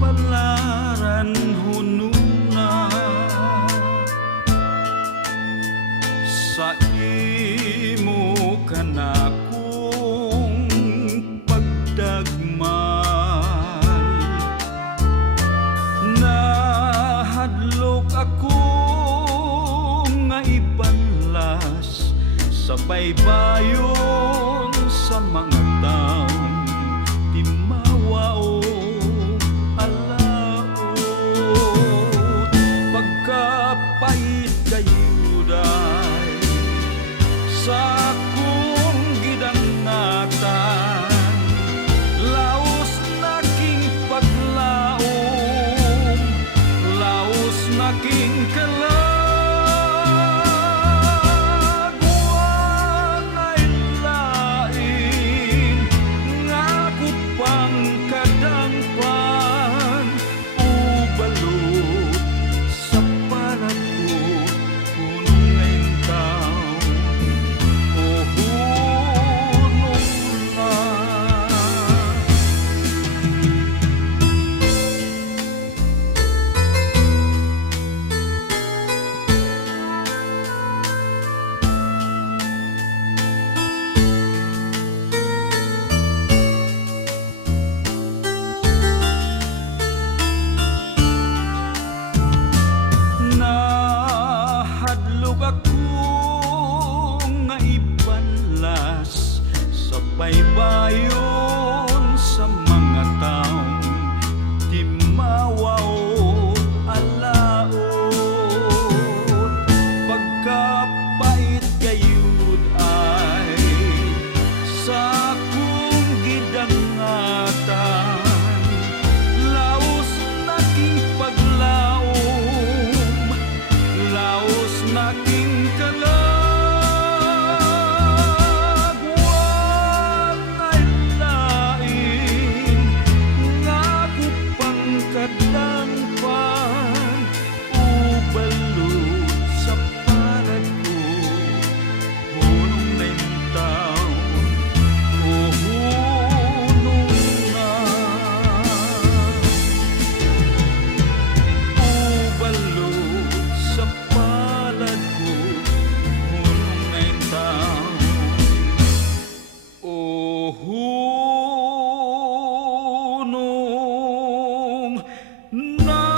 palaran hununa sa imo kanakong pagdagmal. Nahadlok ako nga ibanlas sa baybayon sa mga taong di mawao alaot. Pagkapait kayuday sa akong gidangatan, laos naking paglaom, laos naking baybayon sa mga taong di mawao alaot. Pagkapait gayud ay sa akong gidangatan, laos naking paglaom, laos naking kalam. No.